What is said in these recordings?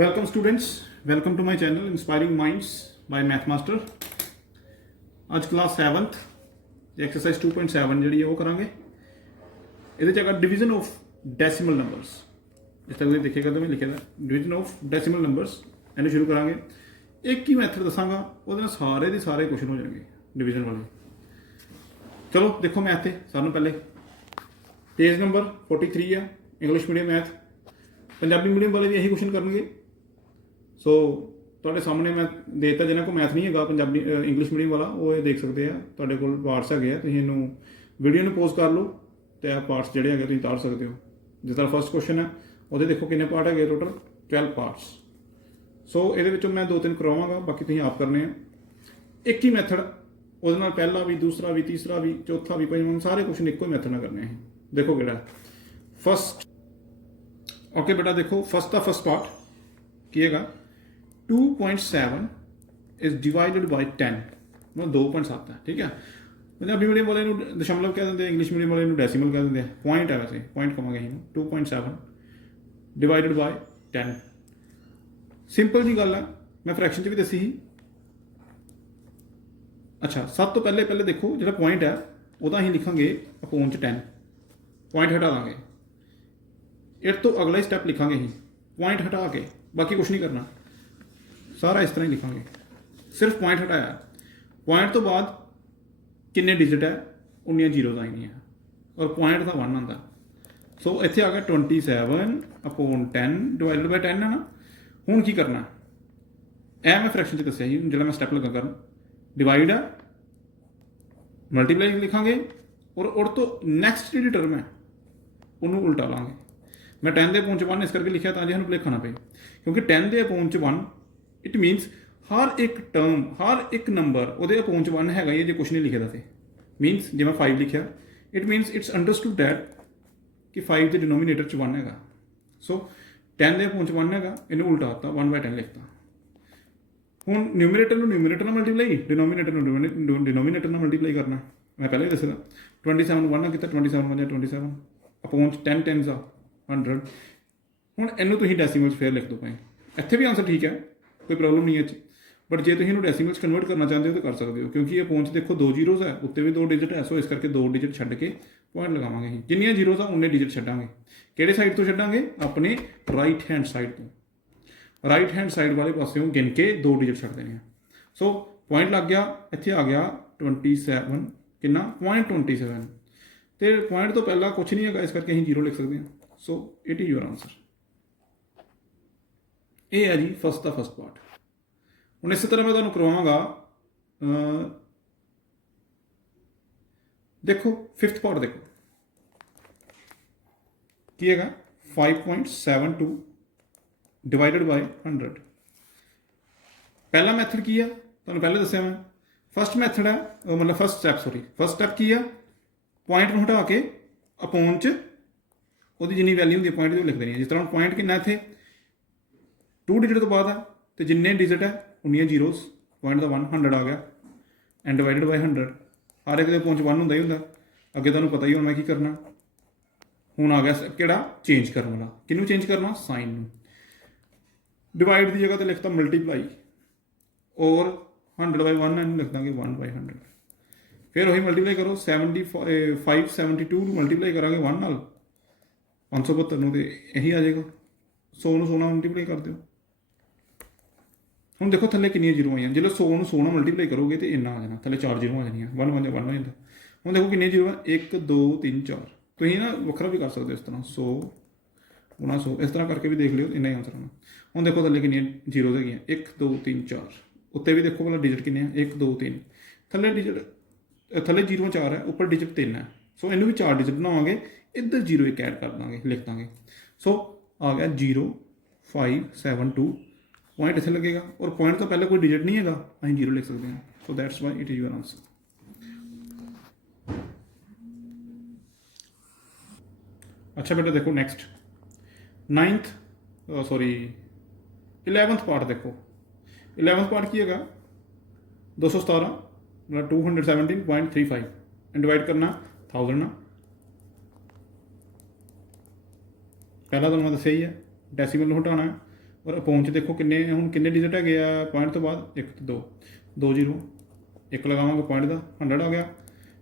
Welcome students, welcome to my channel inspiring minds by math master. आज class 7th exercise 2.7 जी वो करा ये डिवीजन ऑफ डेसिमल नंबरस। इस तरह देखिएगा तो मैं लिखे डिवीजन ऑफ डेसिमल नंबरस इन्हें शुरू करा। एक ही मैथड दसागा वो सारे के सारे क्वेश्चन हो जाएंगे डिवीजन वाले। चलो देखो मैथ से सानू पहले पेज नंबर 43 है English medium math. Punjabi medium वाले भी यही क्वेश्चन करेंगे। सो तुहाडे सामने मैं देता जिन्हों को मैथ नहीं है पंजाबी इंग्लिश मीडियम वाला वो ये देख सकते हैं। तुहाडे कोल पार्ट्स है तुसीं इहनूं वीडियो में पोज कर लो तो आ पार्ट्स जिहड़े है तुसीं उतार सकते हो। जिस तरह फर्स्ट क्वेश्चन है वो देखो कितने पार्ट है टोटल 12 पार्ट्स। सो ये मैं 2-3 करवावांगा, बाकी तुसीं आप करने हैं। एक ही मैथड वो पहला भी दूसरा भी तीसरा भी चौथा भी पंजवां सारे क्वेश्चन एक ही मैथड ना करने हैं। देखो कि फर्स्ट ओके बेटा देखो फर्स्ट का फर्स्ट पार्ट कीएगा 2.7 इज डिवाइडेड बाय 10 मतलब 2.7 है। ठीक है, पंजाबी मीडियम वाले दशमलव कह देंगे, इंग्लिश मीडियम वाले डेसीमल कह देंगे। पॉइंट है वैसे पॉइंट कहोगे 2.7 डिवाइडेड बाय 10। सिंपल जी गल है, मैं फ्रैक्शन भी दसी ही। अच्छा सब तो पहले पहले देखो जो पॉइंट है वह अं लिखांगे अपोन 10, पॉइंट हटा देंगे। इस तो अगला ही स्टैप लिखांगे ही पॉइंट हटा के, बाकी कुछ नहीं करना, सारा इस तरह ही लिखांगे। सिर्फ पॉइंट हटाया, पॉइंट तो बाद किन्ने डिजिट है उन्नियां जीरोज आई हैं और पॉइंट का 1 आता। सो इत्थे आ गया 27 अपॉन 10 डिवाइडेड बाय 10 है ना। हुण की करना ए मैं फ्रैक्शन च दस्सिया ही जो मैं स्टैप लगा कर डिवाइड है मल्टीप्लाई लिखांगे और तो नैक्सट जी टर्म है उन्होंने उल्टा लाँगे। मैं 10 के अपॉन 1 इस करके लिखा ताकि भुलेखा ना पे, क्योंकि 10 के अपॉन 1 इट मीनस हर एक टर्म हर एक नंबर वो अपॉन 1 है ये जो कुछ नहीं लिखे थे। मीनस जो मैं 5 लिखा इट मीनस इट्स अंडरस्टूड दैट कि 5 के डिनोमीनेटर 1 है। सो 10 के अपॉन 1 है इन्हें उल्टा होता 1/10 लिखता। हूँ न्यूमीनेटर न्यूमीनेटर मल्टीप्लाई डिनोमीनेटर डिनोमीनेटर मल्टीप्लाई करना। मैं पहले भी दसा 27 1 किया 27 1 27 अपॉन 10 10 100। हूँ इनू तुम डेसीमल फिर लिख दो पाए, इतने भी आंसर ठीक है, कोई प्रॉब्लम नहीं है। बट जे तुम डेसीमल कन्वर्ट करना चाहते हो तो कर सकते हो, क्योंकि ये पहुंच देखो 2 जीरोज है, उत्ते भी 2 डिजिट है। सो इस करके 2 डिजिट छड्ड के पॉइंट लगावांगे। जिन्नियां जीरोज आ उन्ने डिजिट छड्डांगे। किहड़े साइड तो छड्डांगे? अपने राइट हैंड साइड तो। राइट हैंड साइड वाले पासों गिन के 2 डिजिट छड्ड देने। सो पॉइंट लग गया, इत्थे आ गया 27 कितना 0.27 तो पॉइंट तो पहला कुछ नहीं है, इस करके असीं जीरो लिख सकते हैं। So it is your answer. ये है जी फर्स्ट का फर्स्ट पार्ट। हूँ इस तरह मैं तुहानूं करवावांगा देखो फिफ्थ पार्ट देखो की है 5.72 डिवाइडेड बाय 100। पहला मैथड की है तुहानूं पहले दस्सिया मैं। फर्स्ट मैथड है मतलब फर्स्ट स्टैप की है पॉइंट में हटा के अपॉन च वो जिन्नी वैल्यू होंगी पॉइंट की लिख देनी है। जिस तरह पॉइंट कितना इतने 2 डिजिट तो बाद है तो जिन्ने डिजिट है उन्नियां जीरोज, पॉइंट का 100 आ गया एंड डिवाइडेड बाय 100। हर एक अपॉन 1 होंगे ही होंगे। अगे तुहानूं पता ही होना की करना। हूँ आ गया कि चेंज करने वाला, किनू चेंज करना साइन में। डिवाइड की जगह तो लिखता मल्टीप्लाई और 100/1 लिख देंगे 1/100। फिर वही मल्टीप्लाई करो 572 मल्टीप्लाई करा 1 नाल 572 तो यही आ जाएगा। 100 में 16 मल्टीप्लाई कर दो। हूँ देखो थले कितनी जीरो आई जो 100 में 16 मल्टीप्लाई करोगे तो इन्ना आ जाना, थले 4 जीरो आ जानिया 1 1 1 हो जाता। हूँ देखो कितनी जीरो है 1 2 3 4। तुम ना वखरा भी कर सकते हो इस तरह 100 गुणा 100 इस तरह करके भी देख लियो इन्ना ही आंसर आना। हूँ देखो थले कितनी जीरो है 1 2 3 4। उत्ते भी देखो भला डिजिट कितने 1 2 3। थले डिजिट थले जीरो 4 है, उपर डिजिट 3 है। सो इनू भी 4 डिजिट बनावांगे, इधर जीरो एक ऐड कर देंगे लिख देंगे। सो आ गया 0572 पॉइंट इतने लगेगा और पॉइंट तो पहले कोई डिजिट नहीं है अं जीरो लिख सकते हैं। So that's why it is your answer. अच्छा बेटा देखो नेक्स्ट 11th पार्ट देखो। 11th पार्ट की है 217 मतलब 217.35 एंड डिवाइड करना 1000 ना। पहला तो मैं दसिया ही है डेसीमल हटाना है और अपॉन च देखो किन्ने हुण किन्ने डिजिट है पॉइंट तो बाद 1 2 2 जीरो 1 लगावांगे पॉइंट का 100 आ गया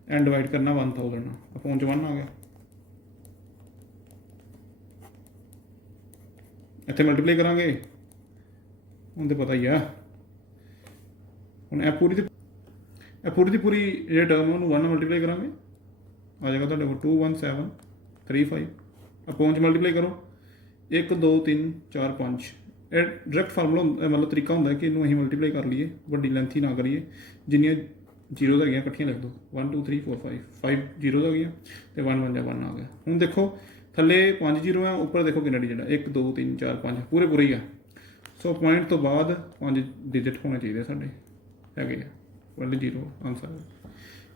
एंड डिवाइड करना 1000 अपॉन च 1 आ गया। इत्थे मल्टीप्लाई करांगे हुण तो पता ही है। हुण ए पूरी दी पूरी जो टर्म है उन्होंने 1 मल्टीप्लाई करांगे आ जाएगा तुहाडे कोल 21735 अपॉन च मल्टीप्लाई करो 1 2 3 4 5 ये डायरैक्ट फार्मूला मतलब तरीका होंदा है कि इनू असीं मल्टीप्लाई कर लीए वड्डी लेंथी ना करिए जिन्नियां जीरोज है कट्ठियां लिख दो 1 2 3 4 5 जीरोज आ गई तो 1 1 1 आ गया। हुण देखो थल्ले 5 जीरो है उपर देखो कितना डिजिट है 1 2 3 4 5 पूरे पूरे ही है। सो पॉइंट तो बाद 5 डिजिट होने चाहिए साढ़े है वाले जीरो आंसर।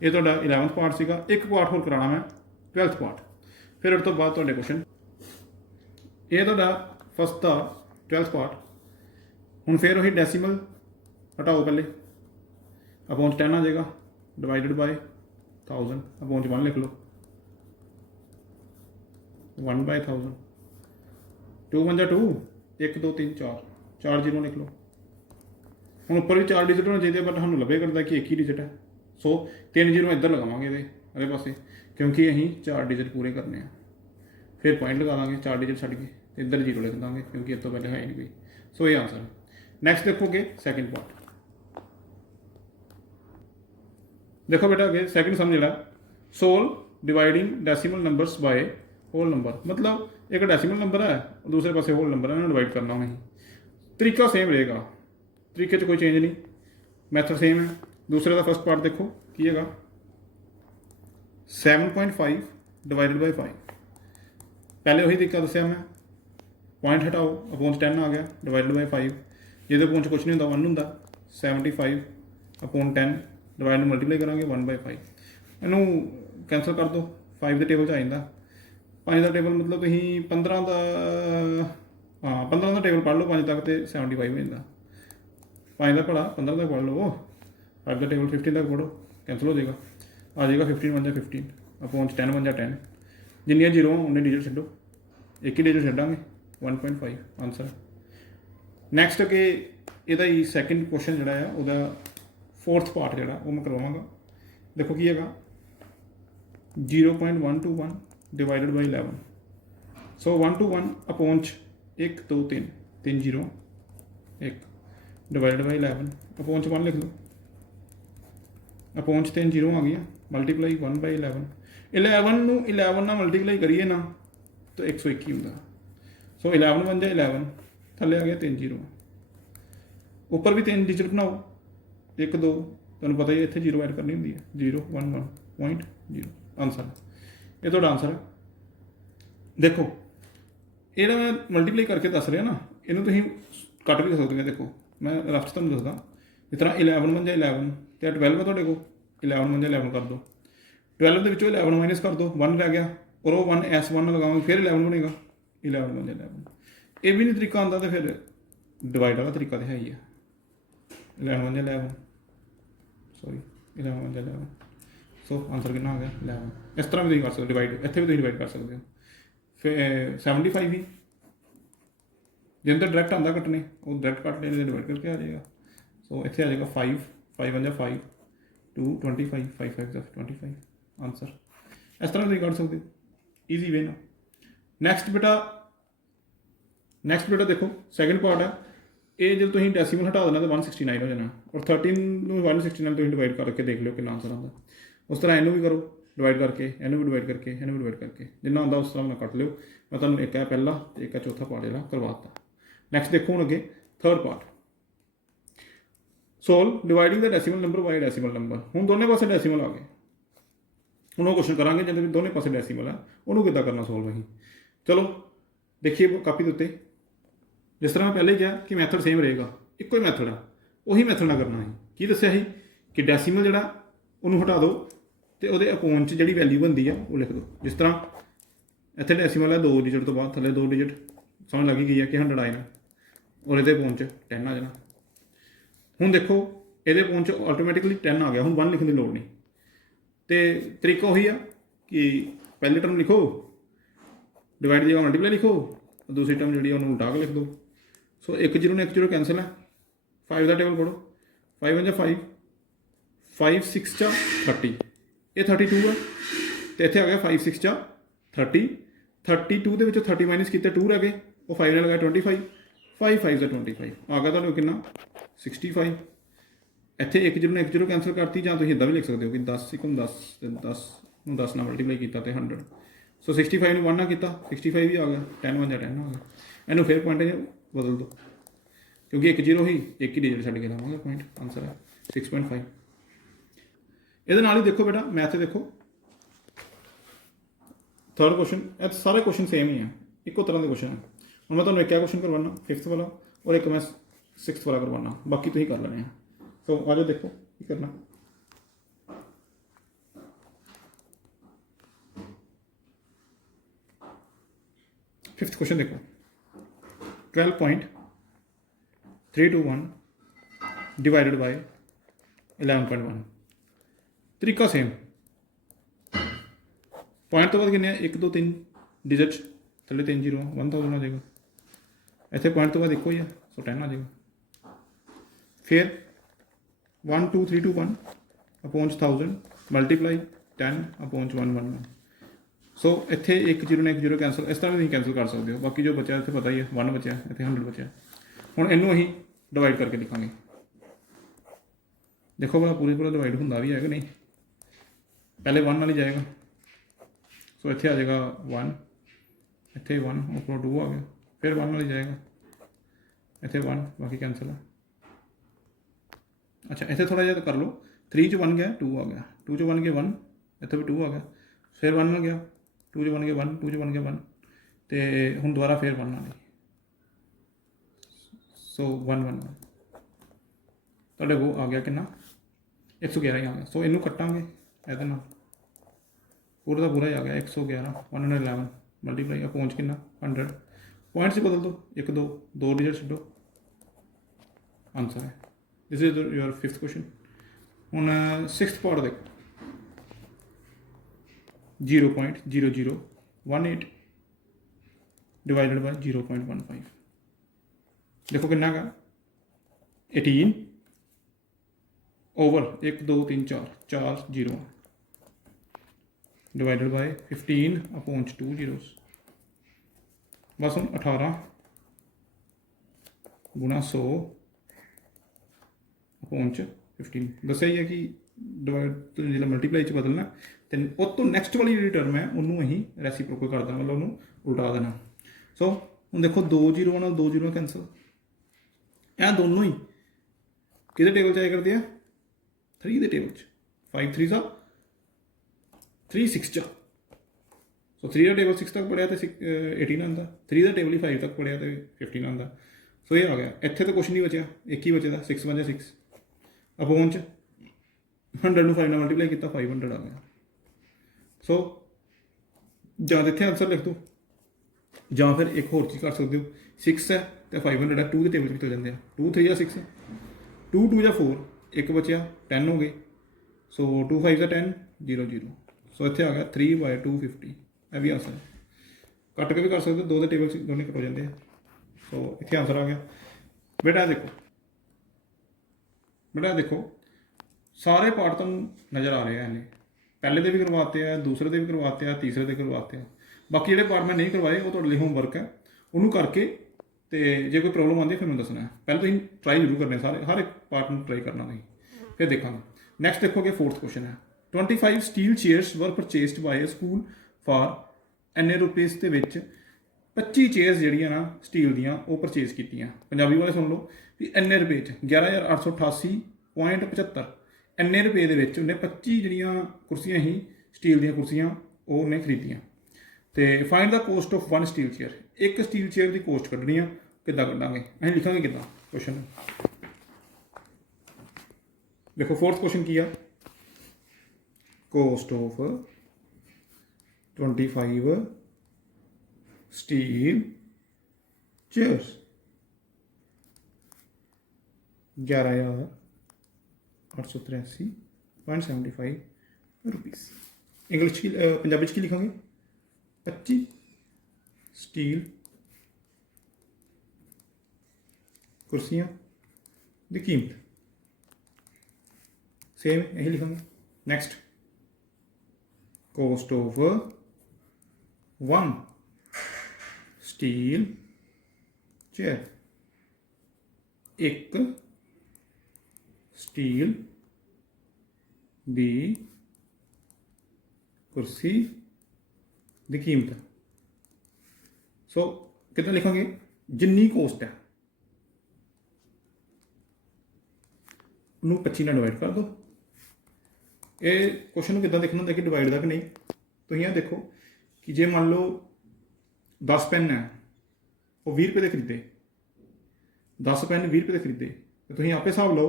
ये तो 11th पार्ट सीगा। एक पार्ट होर कराना मैं 12th पार्ट फिर उस तो बाद तो क्वेश्चन ये तो फर्स्ट था 12th पार्ट। हुण फिर वही डेसीमल हटाओ पहले अपॉन 10 आ जाएगा डिवाइडेड बाय 1000 अपॉन 1 लिख लो 1 बाय 1000 2 1 2 1 2 3 4 जीरो लिख लो। हम उपर भी 4 डिजिट होने चाहिए बट हम लभे करता कि एक ही डिजिट है। सो 3 जीरो इधर लगावे ये अगले पासे क्योंकि अं 4 डिजिट पूरे करने हैं। फिर पॉइंट लगा देंगे 4 डिजिट छड़ के इधर जीरो लिख देंगे क्योंकि इस तो पहले है नहीं कोई। सो ये आंसर है। नैक्सट देखोगे सैकेंड पार्ट देखो बेटा अगे सैकेंड सम जो सोल dividing decimal numbers by whole number मतलब एक डेसीमल नंबर है दूसरे पासे होल नंबर है इन्होंने डिवाइड करना नहीं। तरीका सेम रहेगा तरीके कोई चेंज नहीं मैथड सेम है। दूसरे का फर्स्ट पार्ट देखो की है 7.5 डिवाइडेड बाय 5 पहले वही तरीका दसिया मैं पॉइंट हटाओ अपॉन 10 आ गया डिवाइडेड बाय 5 जिसे अपॉन कुछ नहीं होंगे 1 होंगे 75 अपॉन 10 डिवाइड मल्टीप्लाई करेंगे 1 बाय 5 इनू कैंसल कर दो 5 के टेबल आ जाता 5 का टेबल मतलब तुम 15 का हाँ 15 का टेबल पढ़ लो 5 तक तो 75 हो जाता 5 का पढ़ा 15 तक पढ़ लो 5 का टेबल 15 तक पढ़ो कैंसल हो जाएगा आ जाएगा 15 1 15 अपॉन 10 1 10 जिन्नियां जीरो उन्हें डिजिट छड्डो एक ही डिजिट छड्डांगे 1.5 आंसर। नैक्सट अगे इहदा ही सैकेंड क्वेश्चन जिहड़ा है उहदा फोर्थ पार्ट जिहड़ा वो मैं करवावांगा। देखो की है 0.121 divided by 11 so 121 upon 1 2 3 3 zero 1 divided by 11 upon 1 लिख लो अपॉन 3 जीरो आ गई मल्टीप्लाई 1 बाई 11 नू 11 ना मल्टीप्लाई करिए ना तो 121 होंगे। सो 11 बन जाए 11 थले आ गया 3 जीरो ऊपर भी 3 डिजिट बनाओ 1 2 तुहानूं पता ही इत्थे जीरो ऐड करनी होंदी है 0 1 1 पॉइंट जीरो आंसर ये तुहाडा आंसर है। देखो ये मैं मल्टीप्लाई करके दस रहा ना इनू तुसीं कट भी सकते हो। देखो मैं रफ से तुहानूं दसदा जिस तरह 11 बन जाए 11 तो 12 है तुहाडे कोल 11 बन जाए 11 कर दो 12 के विचों 11 माइनस कर दो 1 रह गया और वो 1 S 1 लगाओगे फिर 11 बनेगा 11 बन जाए 11 ये भी नहीं तरीका आता तो फिर डिवाइड वाला तरीका तो है ही है 11 बन जाए 11 सॉरी 11 बन जाए 11 सो आंसर कितना आ गया 11 इस तरह भी तुम कर सकते हो डिवाइड इतने भी तुम डिवाइड कर सकते हो। फिर 75 भी जिन तो डायरैक्ट आता कट्टने वो डायरैक्ट कट लेने डिवाइड करके आ जाएगा। सो इतने आ जाएगा 5 बन जाए 5 2 25 5 5 25 आंसर इस तरह तुम कर सकते हो ईजी वे ना। नैक्सट बेटा देखो सैकेंड पार्ट है ये जो तुम डेसीमल हटा देना तो 169 हो जाना और 13 169 तुम डिवाइड करके देख लो कि आंसर आता उस तरह इनू भी करो डिवाइड करके इनू भी डिवाइड करके इनू भी डिवाइड करके जिन्ना आता उस तरह कट लो। मैं तुम एक है पहला एक है चौथा पार्ट जो करवाता। नैक्सट देखो हूँ अगे थर्ड पार्ट सोल dividing the decimal number by decimal number हूँ दोनों पासे डेसीमल आ गए हूँ वो क्वेश्चन करा जिन्हें दोनों पासे डेसीमल है उन्होंने कितना करना सोल्व अं चलो देखिए कापी के उत्ते जिस तरह मैं पहले कहा कि मैथड सेम रहेगा एको ही मैथड है उही मैथड ना करना है की दसिया ही कि डेसीमल जोड़ा उन्होंने हटा दो तो वो अपॉन च जी वैल्यू बनती है वो लिख दो। जिस तरह इतने डेसीमल है 2 डिजिट तो बाद थले 2 डिजिट समझ लग ही गई है कि 100 आए ना और ये अपॉन च 10 आ जाना। हूँ देखो ये अपॉन च ऑटोमैटिकली 10 आ गया हूँ 1 लिखने की लोड़ नहीं तो तरीका वही है कि पहले टर्म लिखो डिवाइड जगह मल्टीप्लाई लिखो दूसरी टर्म जी उन्होंने उल्टा के लिख दो। सो एक जीरो ने एक जीरो कैंसल है, 5 का टेबल पढ़ो, 5 1 5, 5 6 चा 30, ये 32 है, तो इतने आ गया 5 6 चा 30, 32 के 30 माइनस किए 2 रह गए, वो 5 ने लगाया 25, 5 5 का 25 आ गया तो कि 65। इतने एक जीरो ने एक जीरो कैंसल करती, या तुम इदा भी लिख सकते हो कि 10 1 10 10 10 ना मल्टीप्लाई किया तो 100, सो 65 में 1 ना किया 65 भी आ गया, 10 1 10 आ गया। इनू फिर पॉइंट बदल दो क्योंकि एक जीरो ही एक ही डिजिट छड़ के देवांगे, पॉइंट आंसर है 6.5। ये ही देखो बेटा मैथ देखो, थर्ड क्वेश्चन, सारे क्वेश्चन सेम ही है, एको तरह के क्वेश्चन है। हम मैं तुम्हें एक क्वेश्चन करवाना 5th वाला और एक मैं 6th वाला करवाना, बाकी तुम कर लेने हैं। तो आ जाओ देखो की करना। फिफ्थ क्वेश्चन देखो, 12.321 डिवाइडेड बाय 11.1, तरीका सेम, पॉइंट तो बाद कितने 1 2 3 डिजिट थले 3 जीरो 1000 आ जाएगा, इतने पॉइंट तो बाद एक ही है, सो 10 आ जाएगा। फिर 1 2 3 2 1 अपॉन 1000 मल्टीप्लाई 10 अपॉन 111, सो इतने एक जीरो ने एक जीरो कैंसल, इस तरह नहीं कैंसल कर सकते हो। बाकी जो बचा इतने पता ही है 1 बचा, इतने 100 बचा। हुण इनू असीं डिवाइड करके लिखांगे, देखो भला पूरा डिवाइड होंदा भी है कि नहीं। पहले 1 नाल ही जाएगा, सो इत्थे आ जाएगा 1, इत्थे 1 ऊपर 2 आ गया, फिर 1 नाल ही जाएगा, इत्थे 1 बाकी कैंसल है। अच्छा इत्थे थोड़ा जिहा कर लो, 3 च 1 गया 2 आ गया, 2 च 1 गया 1, इत्थे भी 2 आ गया, फिर 1 नाल गया 2 च 1 गया 1, 2 च 1 गया 1, तो हुण दोबारा फिर 1 नाल, सो 1 1 तुहाडे को आ गया कितना 111 ही आ गया। सो इनू कटांगे इहदे नाल, पूरा का पूरा ही आ गया 111 111 मल्टीप्लाई अपॉन कितना 100, पॉइंट्स बदल दो 1 2 2 डिजिट छड्डो, आंसर है। This is your 5th question. हुण 6th पार्ट देखो, 0.0018 डिवाइडेड बाय 0.15, देखो कितना का 18 over 1 2 3 4 4 zero divided by 15 upon 2 zeros, बस हम 18 गुणा 100 अपॉन 15 दसिया ही है कि डिवाइड जो मल्टीप्लाई च बदलना, तो उस तो नैक्सट वाली जी टर्म है उन्होंने अं रेसीप्रोकल कर देना, मतलब उन्होंने उल्टा देना। सो हम देखो 2 जीरो 2 जीरो कैंसल, यह दोनों ही कि टेबल च आया करते हैं 3 के टेबल 5 3 सा 3 6 चा, सो 3 का टेबल 6 तक पढ़िया तो 18 आता, 3 का टेबल ही 5 तक पढ़िया तो 15 आता। सो ये आ गया, इतने तो कुछ नहीं बचा, एक ही बचे 6 बचे 6 अपॉन 100 ਨੂੰ 5 ਨਾਲ मल्टीप्लाई किया 500 आ गया। सो ਜਾਂ ਇੱਥੇ आंसर लिख दो, ਜਾਂ फिर एक होर चीज़ कर सकते हो, 6 है तो 500 है, 2 के टेबल चल जाते हैं, 2 3 या 6 2 2 या 4 एक बचा 10 हो गए, सो 2 5 या 10 0 0, सो इतने आ गया 3/250, यह भी आंसर है। कट के भी कर सकते हो, 2 के टेबल दोनों कट हो जाते हैं, सो इतने आंसर आ गया। बेटा देखो सारे पार्ट तुम नज़र आ रहे हैं, पहले दे भी करवाते हैं, दूसरे दे भी करवाते हैं, तीसरे दे करवाते हैं। बाकी जो पार्ट मैं नहीं करवाए वो तुहाडे लई होमवर्क है, उन्होंने करके तो जो कोई प्रॉब्लम आती है फिर मैं दसना है। पहले तुम ट्राई जरूर करने सारे, हर एक पार्ट में ट्राई करना तुम, फिर देखा। नैक्सट देखोगे 4th क्वेश्चन है, 25 steel chairs were purchased bye A school for इन्ने रुपीज़ के 25 चेयर्स जड़ियाँ ना स्टील दियाँ वो परचेज कीतियाँ। पंजाबी वाले सुन लो कि इन्ने रुपये 11,888.75 इन्ने रुपये के उन्हें 25 जड़ियाँ कुर्सियाँ ही स्टील दी कुर्सियाँ वो उन्हें खरीदियाँ। तो find the cost of 1 steel chair, एक स्टील चेयर की कॉस्ट कड्ढनी आ, किद्दां कड्ढांगे असीं लिखांगे किद्दां क्वेश्चन। देखो 4th क्वेश्चन की आ, cost of 25 steel chairs 11,883.75 rupees. English की पंजाबी की लिखांगे 25 स्टील ਕੁਰਸੀਆਂ ਦੀ ਕੀਮਤ ਸੇਮ ਇਹੀ ਲਿਖਾਂਗੇ। Next cost of 1 steel chair, ਇੱਕ ਸਟੀਲ ਦੀ ਕੁਰਸੀ ਦੀ ਕੀਮਤ। ਸੋ ਕਿੱਦਾਂ ਲਿਖਾਂਗੇ, ਜਿੰਨੀ ਕੋਸਟ ਹੈ ਉਹਨੂੰ 25 ਨਾਲ ਡਿਵਾਈਡ ਕਰ ਦਿਓ। ਇਹ ਕੁਐਸਚਨ ਨੂੰ ਕਿੱਦਾਂ ਦੇਖਣਾ ਹੁੰਦਾ ਕਿ ਡਿਵਾਈਡ ਦਾ ਕਿ ਨਹੀਂ। ਤੁਸੀਂ ਇਹ ਦੇਖੋ ਕਿ ਜੇ ਮੰਨ ਲਓ 10 ਪੈਨ ਹੈ, ਉਹ 20 ਰੁਪਏ ਦੇ ਖਰੀਦੇ, 10 ਪੈਨ 20 ਰੁਪਏ ਦੇ ਖਰੀਦੇ, ਤੇ ਤੁਸੀਂ ਆਪੇ ਹਿਸਾਬ ਲਓ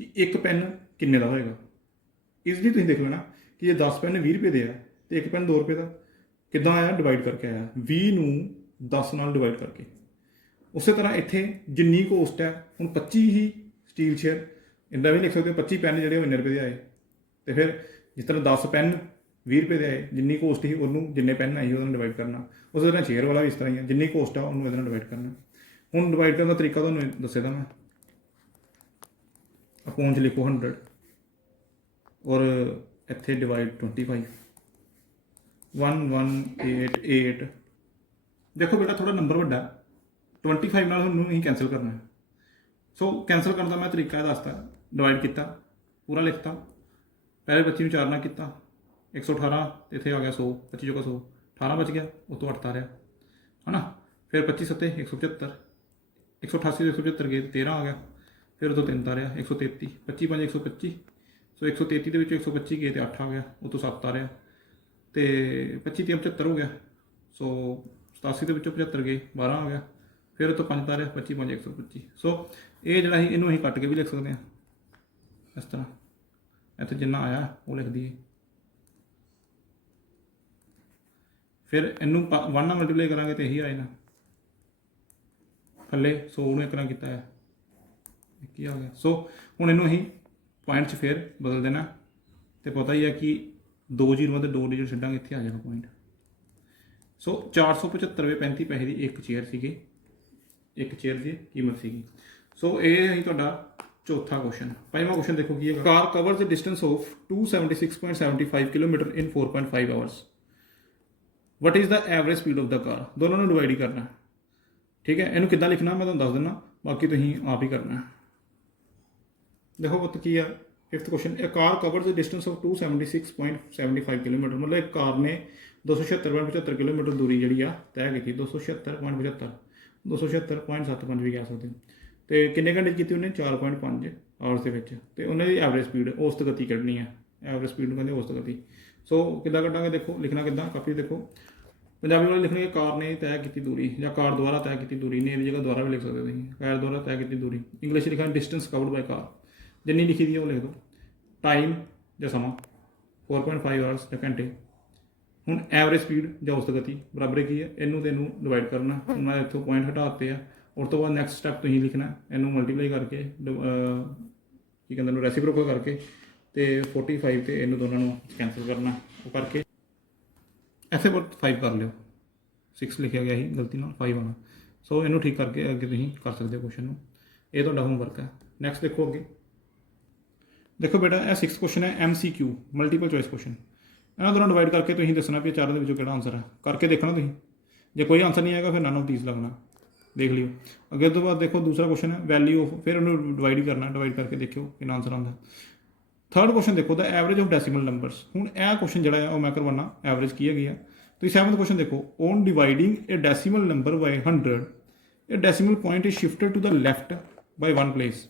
ਕਿ ਇੱਕ ਪੈਨ ਕਿੰਨੇ ਦਾ ਹੋਏਗਾ। ਇਜ਼ਲੀ ਤੁਸੀਂ ਦੇਖ ਲੈਣਾ ਕਿ ਜੇ 10 ਪੈਨ 20 ਰੁਪਏ ਦੇ ਆ ਤੇ ਇੱਕ ਪੈਨ 2 ਰੁਪਏ ਦਾ, ਕਿੱਦਾਂ ਆਇਆ, ਡਿਵਾਈਡ ਕਰਕੇ ਆਇਆ, 20 ਨੂੰ 10 ਨਾਲ ਡਿਵਾਈਡ ਕਰਕੇ। ਉਸੇ ਤਰ੍ਹਾਂ ਇੱਥੇ ਜਿੰਨੀ ਕੋਸਟ ਹੈ, ਹੁਣ 25 ਹੀ ਸਟੀਲ ਚੇਅਰ, ਇੱਦਾਂ ਵੀ ਲਿਖ ਸਕਦੇ ਹੋ 25 ਪੈਨ ਜਿਹੜੇ ਉਹ ਇੰਨੇ ਰੁਪਏ ਦੇ ਆਏ। ਤੇ ਫਿਰ ਜਿਸ ਤਰ੍ਹਾਂ 10 ਪੈਨ 20 ਰੁਪਏ ਦੇ ਆਏ, ਜਿੰਨੀ ਕੋਸਟ ਸੀ ਉਹਨੂੰ ਜਿੰਨੇ ਪੈਨ ਆਈ ਉਹਦੇ ਨਾਲ ਡਿਵਾਈਡ ਕਰਨਾ। ਉਸੇ ਤਰ੍ਹਾਂ ਚੇਅਰ ਵਾਲਾ ਵੀ ਇਸ ਤਰ੍ਹਾਂ ਹੀ ਹੈ, ਜਿੰਨੀ ਕੋਸਟ ਆ ਉਹਨੂੰ ਇਹਦੇ ਨਾਲ ਡਿਵਾਈਡ ਕਰਨਾ। ਹੁਣ ਡਿਵਾਈਡ ਕਰਨ ਦਾ ਤਰੀਕਾ ਤੁਹਾਨੂੰ ਦੱਸੇ ਦਾ ਮੈਂ। ਅਪੋਨ 'ਚ ਲਿਖੋ 100 ਔਰ ਇੱਥੇ ਡਿਵਾਈਡ 25, 1188। ਦੇਖੋ ਬੇਟਾ ਥੋੜਾ ਨੰਬਰ ਵੱਡਾ, 25 ਨਾਲ ਉਹਨੂੰ ਅਸੀਂ ਕੈਂਸਲ ਕਰਨਾ। ਸੋ ਕੈਂਸਲ ਕਰਨ ਦਾ ਮੈਂ ਤਰੀਕਾ ਦੱਸਤਾ। ਡਿਵਾਈਡ ਕੀਤਾ, ਪੂਰਾ ਲਿਖਤਾ, ਪਹਿਲੇ 25 ਨੂੰ 4 ਨਾਲ ਕੀਤਾ, 118 ਤੇ ਇੱਥੇ ਆ ਗਿਆ 100, 25 ਜੋਗਾ 100, 18 ਬਚ ਗਿਆ, ਉਹ ਤੋਂ 8 ਤਾਰਿਆ ਹੈ ਨਾ। ਫਿਰ 25 7 175, 188 ਤੋਂ 175 ਗਏ 13 ਆ ਗਿਆ, ਫਿਰ ਉਹ ਤੋਂ 3 ਤਾਰਿਆ 133, 25 5 125। ਸੋ 133 ਦੇ ਵਿੱਚੋਂ 125 ਗਏ ਤੇ 8 ਆ ਗਿਆ, ਉਹ ਤੋਂ 7 ਤਾਰਿਆ ਤੇ 25 3 75 ਹੋ ਗਿਆ। ਸੋ 87 ਦੇ ਵਿੱਚੋਂ 75 ਗਏ 12 ਆ ਗਿਆ, ਫਿਰ ਉਹ ਤੋਂ 5 ਤਾਰਿਆ 25 5 125। ਸੋ ਇਹ ਜਿਹੜਾ ਸੀ ਇਹਨੂੰ ਅਸੀਂ ਕੱਟ ਕੇ ਵੀ ਲਿਖ ਸਕਦੇ ਹਾਂ ਇਸ ਤਰ੍ਹਾਂ। ਇੱਥੇ ਜਿੰਨਾ ਆਇਆ ਉਹ ਲਿਖ ਦਈਏ, ਫਿਰ ਇਹਨੂੰ 1 ਨਾਲ ਮਲਟੀਪਲਾਈ ਕਰਾਂਗੇ ਤੇ ਇਹੀ ਆਏ ਨਾ ਥੱਲੇ। 100 ਨੂੰ ਇੱਕ ਨਾਲ ਕੀਤਾ ਹੈ, ਕੀ ਆ ਗਿਆ। ਸੋ ਹੁਣ ਇਹਨੂੰ ਅਸੀਂ ਪੁਆਇੰਟ 'ਚ ਫਿਰ ਬਦਲ ਦੇਣਾ, ਤੇ ਪਤਾ ਹੀ ਹੈ ਕਿ 2 ਜ਼ੀਰੋਆਂ ਤੇ 2 ਡਿਜਿਟ ਛੱਡਾਂਗੇ, ਇੱਥੇ ਆ ਜਾਏਗਾ ਪੁਆਇੰਟ। ਸੋ 475 ਰੁਪਏ 35 ਪੈਸੇ ਦੀ ਇੱਕ ਚੇਅਰ ਸੀਗੀ, ਇੱਕ ਚੇਅਰ ਦੀ ਕੀਮਤ ਸੀਗੀ। ਸੋ ਇਹ ਹੈ ਤੁਹਾਡਾ ਚੌਥਾ ਕੁਐਸਚਨ। ਪੰਜਵਾਂ ਕੁਐਸਚਨ ਦੇਖੋ ਕੀ ਹੈ। Car covers the distance of 276.75 kilometre in 4.5 hours. What is the average speed of the car. ਦੋਨੋਂ ਨੂੰ ਡਿਵਾਈਡ ਹੀ ਕਰਨਾ, ਠੀਕ ਹੈ। ਇਹਨੂੰ ਕਿੱਦਾਂ ਲਿਖਣਾ ਮੈਂ ਤੁਹਾਨੂੰ ਦੱਸ ਦਿੰਦਾ, ਬਾਕੀ ਤੁਸੀਂ ਆਪ ਹੀ ਕਰਨਾ। ਦੇਖੋ ਪੁੱਤ ਕੀ ਆ, 5th ਕੁਐਸਚਨ। ਇਹ car covers the distance of 276.75 kilometre, ਮਤਲਬ ਇੱਕ ਕਾਰ ਨੇ 276.75 ਕਿਲੋਮੀਟਰ ਦੂਰੀ ਜਿਹੜੀ ਆ ਤੈਅ ਕੀਤੀ। 276.75, 276.75 ਵੀ ਕਹਿ ਸਕਦੇ ਹੋ। ਤੇ ਕਿੰਨੇ ਘੰਟੇ ਕੀਤੀ ਉਹਨੇ, 4.5 ਆਵਰਸ ਦੇ ਵਿੱਚ। ਤੇ ਉਹਨਾਂ ਦੀ ਐਵਰੇਜ ਸਪੀਡ, ਔਸਤ ਗਤੀ ਕੱਢਣੀ ਹੈ। ਐਵਰੇਜ ਸਪੀਡ ਨੂੰ ਕਹਿੰਦੇ ਔਸਤ ਗਤੀ। ਸੋ ਕਿੱਦਾਂ ਕੱਢਾਂਗੇ, ਦੇਖੋ ਲਿਖਣਾ ਕਿੱਦਾਂ, ਕਾਪੀ ਦੇਖੋ। ਪੰਜਾਬੀ ਵਾਲੇ ਲਿਖਣਗੇ ਕਾਰ ਨੇ ਤੈਅ ਕੀਤੀ ਦੂਰੀ, ਜਾਂ ਕਾਰ ਦੁਆਰਾ ਤੈਅ ਕੀਤੀ ਦੂਰੀ ਨੇ, ਇਹਦੀ ਜਗ੍ਹਾ ਦੁਆਰਾ ਵੀ ਲਿਖ ਸਕਦੇ ਹੋ ਤੁਸੀਂ, ਕਾਰ ਦੁਆਰਾ ਤੈਅ ਕੀਤੀ ਦੂਰੀ। ਇੰਗਲਿਸ਼ ਲਿਖਾਂਗੇ ਡਿਸਟੈਂਸ ਕਵਰਡ ਬਾਈ ਕਾਰ, ਜਿੰਨੀ ਲਿਖੀ ਦੀ ਉਹ ਲਿਖ ਦਿਓ। ਟਾਈਮ ਜਾਂ ਸਮਾਂ 4.5 ਆਵਰਸ ਜਾਂ ਘੰਟੇ। ਹੁਣ ਐਵਰੇਜ ਸਪੀਡ ਜਾਂ ਔਸਤ ਗਤੀ ਬਰਾਬਰ ਕੀ ਹੈ, ਇਹਨੂੰ ਤੇ ਇਹਨੂੰ ਡਿਵਾਈਡ ਕਰਨਾ। ਹੁਣ ਮੈਂ ਇੱਥੋਂ ਪੁਆਇੰਟ ਹਟਾ ਦਿੱਤੇ ਆ। ਉਸ ਤੋਂ ਬਾਅਦ ਨੈਕਸਟ ਸਟੈਪ ਤੁਸੀਂ ਲਿਖਣਾ, ਇਹਨੂੰ ਮਲਟੀਪਲਾਈ ਕਰਕੇ ਕੀ ਕਹਿੰਦੇ ਨੂੰ ਰੈਸੀਪ੍ਰੋਕਲ ਕਰਕੇ, ਤੇ 45 ਤੇ ਇਹਨੂੰ ਦੋਨਾਂ ਨੂੰ ਕੈਂਸਲ ਕਰਨਾ। ਉਹ ਕਰਕੇ ਇੱਥੇ ਪਰ 5 ਕਰ ਲਿਓ, 6 ਲਿਖਿਆ ਗਿਆ ਸੀ ਗਲਤੀ ਨਾਲ, 5 ਆਉਣਾ। ਸੋ ਇਹਨੂੰ ਠੀਕ ਕਰਕੇ ਅੱਗੇ ਤੁਸੀਂ ਕਰ ਸਕਦੇ ਹੋ ਕੁਐਸਚਨ ਨੂੰ। ਇਹ ਤੁਹਾਡਾ ਹੋਮਵਰਕ ਹੈ। ਨੈਕਸਟ ਦੇਖੋ ਅੱਗੇ। ਦੇਖੋ ਬੇਟਾ ਇਹ 6th ਕੁਐਸਚਨ ਹੈ, MCQ ਮਲਟੀਪਲ ਚੋਇਸ ਕੁਐਸਚਨ। ਇਹਨਾਂ ਦੋਨੋਂ ਡਿਵਾਈਡ ਕਰਕੇ ਤੁਸੀਂ ਦੱਸਣਾ ਵੀ ਚਾਰਾਂ ਦੇ ਵਿੱਚੋਂ ਕਿਹੜਾ ਆਨਸਰ ਹੈ। ਕਰਕੇ ਦੇਖਣਾ ਤੁਸੀਂ, ਜੇ ਕੋਈ ਆਨਸਰ ਨਹੀਂ ਆਏਗਾ ਫਿਰ none of these ਲੱਗਣਾ, ਦੇਖ ਲਿਓ। ਅੱਗੇ ਤੋਂ ਬਾਅਦ ਦੇਖੋ ਦੂਸਰਾ ਕੁਐਸਚਨ ਹੈ ਵੈਲਿਊ ਆਫ, ਫਿਰ ਉਹਨੂੰ ਡਿਵਾਈਡ ਹੀ ਕਰਨਾ, ਡਿਵਾਈਡ ਕਰਕੇ ਦੇਖਿਓ ਕਿੰਨਾ ਆਨਸਰ ਆਉਂਦਾ। 3rd ਕੁਐਸਚਨ ਦੇਖੋ ਦ ਐਵਰੇਜ ਆਫ ਡੈਸੀਮਲ ਨੰਬਰਸ। ਹੁਣ ਇਹ ਕੁਐਸਚਨ ਜਿਹੜਾ ਆ ਉਹ ਮੈਂ ਕਰਵਾਉਣਾ ਐਵਰੇਜ ਕੀ ਹੈਗੀ ਆ। ਤੁਸੀਂ 7th ਕੁਐਸਚਨ ਦੇਖੋ, on dividing a decimal number by 100 a decimal point is shifted to the left by 1 place.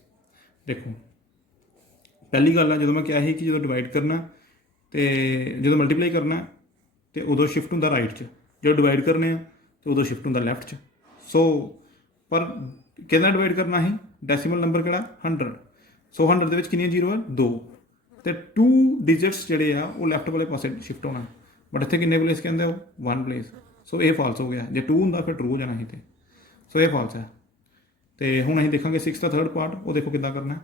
ਦੇਖੋ ਪਹਿਲੀ ਗੱਲ ਆ, ਜਦੋਂ ਮੈਂ ਕਿਹਾ ਸੀ ਕਿ ਜਦੋਂ ਡਿਵਾਈਡ ਕਰਨਾ ਤੇ ਜਦੋਂ ਮਲਟੀਪਲਾਈ ਕਰਨਾ ਤੇ ਉਦੋਂ ਸ਼ਿਫਟ ਹੁੰਦਾ ਰਾਈਟ 'ਚ, ਜਦੋਂ ਡਿਵਾਈਡ ਕਰਨੇ ਆ ਤੇ ਉਦੋਂ ਸ਼ਿਫਟ ਹੁੰਦਾ ਲੈਫਟ 'ਚ। ਸੋ ਪਰ ਕਿਹਦਾ ਡਿਵਾਈਡ ਕਰਨਾ ਸੀ, ਡੈਸੀਮਲ ਨੰਬਰ ਕਿਹੜਾ 100। ਸੋ 100 ਦੇ ਵਿੱਚ ਕਿੰਨੀਆਂ ਜ਼ੀਰੋ ਆ, 2, ਤੇ 2 ਡਿਜਿਟਸ ਜਿਹੜੇ ਆ ਉਹ ਲੈਫਟ ਵਾਲੇ ਪਾਸੇ ਸ਼ਿਫਟ ਹੋਣਾ। ਬਟ ਇੱਥੇ ਕਿੰਨੇ ਪਲੇਸ ਕਹਿੰਦੇ ਉਹ 1 ਪਲੇਸ। ਸੋ ਇਹ ਫਾਲਸ ਹੋ ਗਿਆ, ਜੇ 2 ਹੁੰਦਾ ਫਿਰ ਟਰੂ ਹੋ ਜਾਣਾ ਸੀ। ਤੇ ਸੋ ਇਹ ਫਾਲਸ ਹੈ। ਤੇ ਹੁਣ ਅਸੀਂ ਦੇਖਾਂਗੇ 6th ਦਾ 3rd ਪਾਰਟ, ਉਹ ਦੇਖੋ ਕਿੱਦਾਂ ਕਰਨਾ।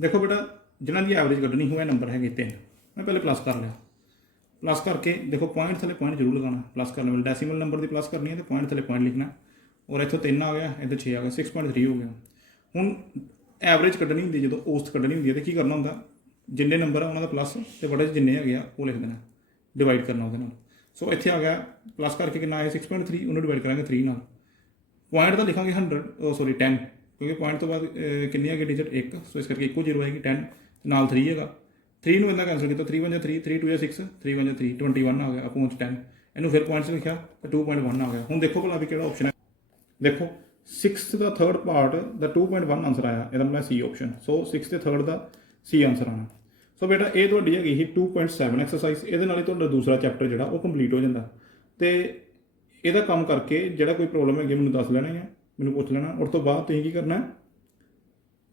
ਦੇਖੋ ਬੇਟਾ ਜਿਹਨਾਂ ਦੀ ਐਵਰੇਜ ਕੱਢਣੀ ਹੋਇਆ ਨੰਬਰ ਹੈਗੇ 3, ਮੈਂ ਪਹਿਲੇ ਪਲੱਸ ਕਰ ਲਿਆ। ਪਲੱਸ ਕਰਕੇ ਦੇਖੋ ਪੁਆਇੰਟ ਥੱਲੇ ਪੁਆਇੰਟ ਜ਼ਰੂਰ ਲਗਾਉਣਾ, ਪਲੱਸ ਕਰਨ ਵੇਲੇ ਡੈਸੀਮਲ ਨੰਬਰ ਦੀ ਪਲੱਸ ਕਰਨੀ ਹੈ ਤੇ ਪੁਆਇੰਟ ਥੱਲੇ ਪੁਆਇੰਟ ਲਿਖਣਾ। ਔਰ ਇੱਥੋਂ 3 ਆ ਗਿਆ, ਇੱਧਰ 6 ਆ ਗਿਆ, 6.3 ਹੋ ਗਿਆ। ਹੁਣ ਐਵਰੇਜ ਕੱਢਣੀ ਹੁੰਦੀ, ਜਦੋਂ ਔਸਤ ਕੱਢਣੀ ਹੁੰਦੀ ਹੈ ਤਾਂ ਕੀ ਕਰਨਾ ਹੁੰਦਾ, ਜਿੰਨੇ ਨੰਬਰ ਆ ਉਹਨਾਂ ਦਾ ਪਲੱਸ ਤੇ ਬੜੇ ਜਿੰਨੇ ਹੈਗੇ ਆ ਉਹ ਲਿਖ ਦੇਣਾ, ਡਿਵਾਈਡ ਕਰਨਾ ਉਹਦੇ ਨਾਲ। ਸੋ ਇੱਥੇ ਆ ਗਿਆ ਪਲੱਸ ਕਰਕੇ ਕਿੰਨਾ ਆਇਆ 6.3, ਉਹਨੂੰ ਡਿਵਾਈਡ ਕਰਾਂਗੇ 3 ਨਾਲ। ਪੁਆਇੰਟ ਦਾ ਲਿਖਾਂਗੇ 10 ਕਿਉਂਕਿ ਪੁਆਇੰਟ ਤੋਂ ਬਾਅਦ ਕਿੰਨੀ ਹੈਗੀ ਡਿਜਿਟ 1, ਸੋ ਇਸ ਕਰਕੇ ਇੱਕੋ 0 ਆਏਗੀ 10 ਤੇ ਨਾਲ 3 ਹੈਗਾ। 3 ਨੂੰ ਇੰਨਾ ਕੈਂਸਲ ਕੀਤਾ, 3 1 3, 3 2 6, 3 1 3, 21 ਆ ਗਿਆ ਅਪੋਨ 10। ਇਹਨੂੰ ਫਿਰ ਪੁਆਇੰਟਸ ਲਿਖਿਆ ਤਾਂ 2.1 ਆ ਗਿਆ। ਹੁਣ ਦੇਖੋ ਭਲਾ ਵੀ ਕਿਹੜਾ ਆਪਸ਼ਨ ਹੈ। ਦੇਖੋ 6 ਦਾ ਥਰਡ ਪਾਰਟ ਦਾ 2.1 ਆਂਸਰ ਆਇਆ, ਇਹਦਾ ਮਤਲਬ ਸੀ ਆਪਸ਼ਨ। ਸੋ 6 ਦੇ ਥਰਡ ਦਾ ਸੀ ਆਂਸਰ ਆਣਾ। ਸੋ ਬੇਟਾ ਇਹ ਤੁਹਾਡੀ ਹੈਗੀ ਸੀ 2.7 ਐਕਸਰਸਾਈਜ਼। ਇਹਦੇ ਨਾਲ ਹੀ ਤੁਹਾਡਾ ਦੂਸਰਾ ਚੈਪਟਰ ਜਿਹੜਾ ਉਹ ਕੰਪਲੀਟ ਹੋ ਜਾਂਦਾ। ਤੇ ਇਹਦਾ ਕੰਮ ਕਰਕੇ ਜਿਹੜਾ ਕੋਈ ਪ੍ਰੋਬਲਮ ਹੈਗੀ ਮੈਨੂੰ ਦੱਸ ਲੈਣਾ ਹੈ, ਮੈਨੂੰ ਪੁੱਛ ਲੈਣਾ। ਉਸ ਤੋਂ ਬਾਅਦ ਤੁਸੀਂ ਕੀ ਕਰਨਾ,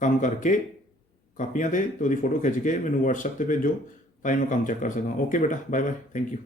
ਕੰਮ ਕਰਕੇ ਕਾਪੀਆਂ ਤੇ ਉਹਦੀ ਫੋਟੋ ਖਿੱਚ ਕੇ ਮੈਨੂੰ WhatsApp ਤੇ ਭੇਜੋ ਤਾਂ ਹੀ ਮੈਂ ਕੰਮ ਚੈੱਕ ਕਰ ਸਕਾਂ। ਓਕੇ ਬੇਟਾ, ਬਾਏ ਬਾਏ, ਥੈਂਕ ਯੂ।